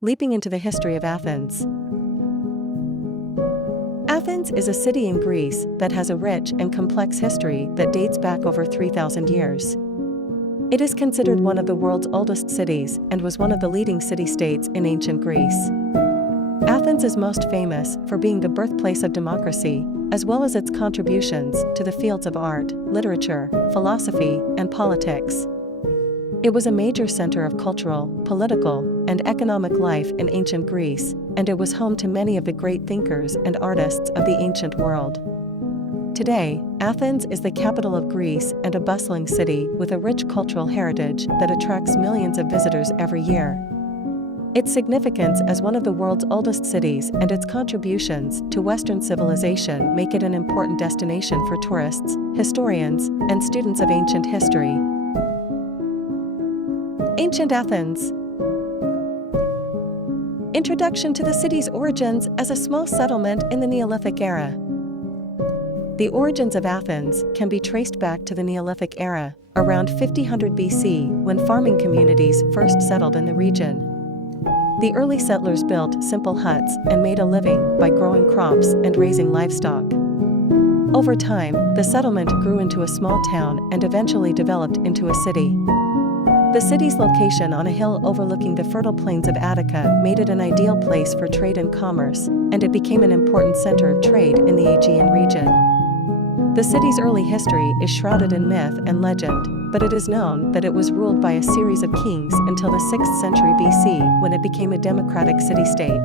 Leaping into the history of Athens. Athens is a city in Greece that has a rich and complex history that dates back over 3,000 years. It is considered one of the world's oldest cities and was one of the leading city-states in ancient Greece. Athens is most famous for being the birthplace of democracy, as well as its contributions to the fields of art, literature, philosophy, and politics. It was a major center of cultural, political, and economic life in ancient Greece, and it was home to many of the great thinkers and artists of the ancient world. Today, Athens is the capital of Greece and a bustling city with a rich cultural heritage that attracts millions of visitors every year. Its significance as one of the world's oldest cities and its contributions to Western civilization make it an important destination for tourists, historians, and students of ancient history. Ancient Athens. Introduction to the city's origins as a small settlement in the Neolithic era. The origins of Athens can be traced back to the Neolithic era, around 5000 BC, when farming communities first settled in the region. The early settlers built simple huts and made a living by growing crops and raising livestock. Over time, the settlement grew into a small town and eventually developed into a city. The city's location on a hill overlooking the fertile plains of Attica made it an ideal place for trade and commerce, and it became an important center of trade in the Aegean region. The city's early history is shrouded in myth and legend, but it is known that it was ruled by a series of kings until the 6th century BC, when it became a democratic city-state.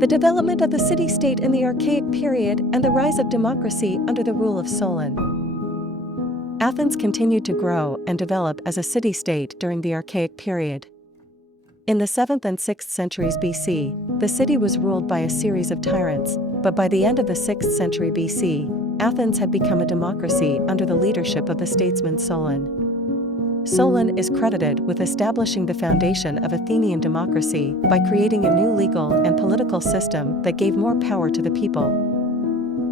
The development of the city-state in the Archaic period and the rise of democracy under the rule of Solon. Athens continued to grow and develop as a city-state during the Archaic period. In the 7th and 6th centuries BC, the city was ruled by a series of tyrants, but by the end of the 6th century BC, Athens had become a democracy under the leadership of the statesman Solon. Solon is credited with establishing the foundation of Athenian democracy by creating a new legal and political system that gave more power to the people.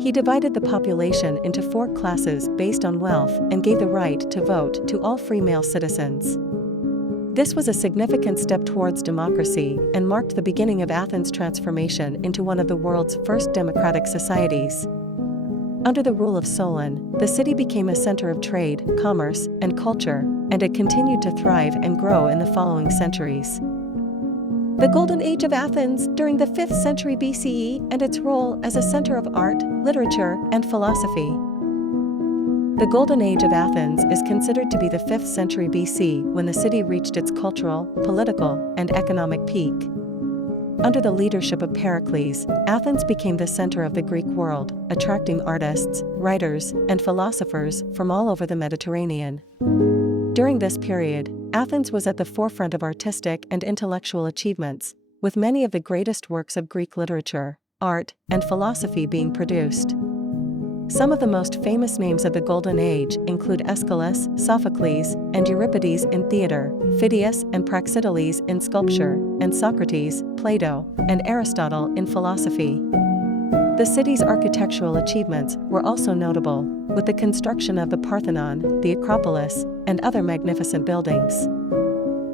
He divided the population into 4 classes based on wealth and gave the right to vote to all free male citizens. This was a significant step towards democracy and marked the beginning of Athens' transformation into one of the world's first democratic societies. Under the rule of Solon, the city became a center of trade, commerce, and culture, and it continued to thrive and grow in the following centuries. The Golden Age of Athens during the 5th century BCE and its role as a center of art, literature, and philosophy. The Golden Age of Athens is considered to be the 5th century BC when the city reached its cultural, political, and economic peak. Under the leadership of Pericles, Athens became the center of the Greek world, attracting artists, writers, and philosophers from all over the Mediterranean. During this period, Athens was at the forefront of artistic and intellectual achievements, with many of the greatest works of Greek literature, art, and philosophy being produced. Some of the most famous names of the Golden Age include Aeschylus, Sophocles, and Euripides in theater, Phidias and Praxiteles in sculpture, and Socrates, Plato, and Aristotle in philosophy. The city's architectural achievements were also notable, with the construction of the Parthenon, the Acropolis, and other magnificent buildings.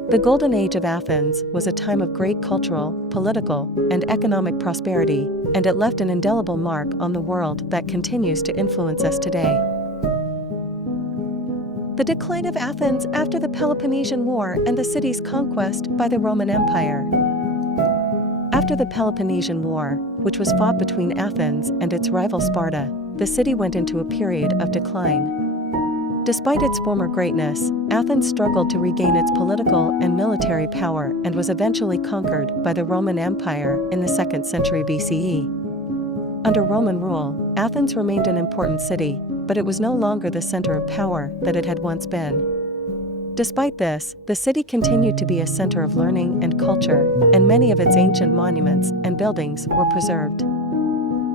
The Golden Age of Athens was a time of great cultural, political, and economic prosperity, and it left an indelible mark on the world that continues to influence us today. The decline of Athens after the Peloponnesian War and the city's conquest by the Roman Empire. After the Peloponnesian War, which was fought between Athens and its rival Sparta, the city went into a period of decline. Despite its former greatness, Athens struggled to regain its political and military power and was eventually conquered by the Roman Empire in the 2nd century BCE. Under Roman rule, Athens remained an important city, but it was no longer the center of power that it had once been. Despite this, the city continued to be a center of learning and culture, and many of its ancient monuments and buildings were preserved.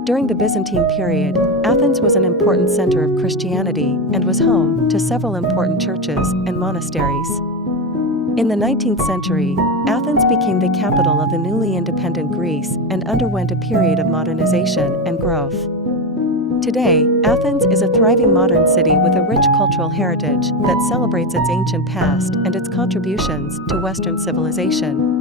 During the Byzantine period, Athens was an important center of Christianity and was home to several important churches and monasteries. In the 19th century, Athens became the capital of the newly independent Greece and underwent a period of modernization and growth. Today, Athens is a thriving modern city with a rich cultural heritage that celebrates its ancient past and its contributions to Western civilization.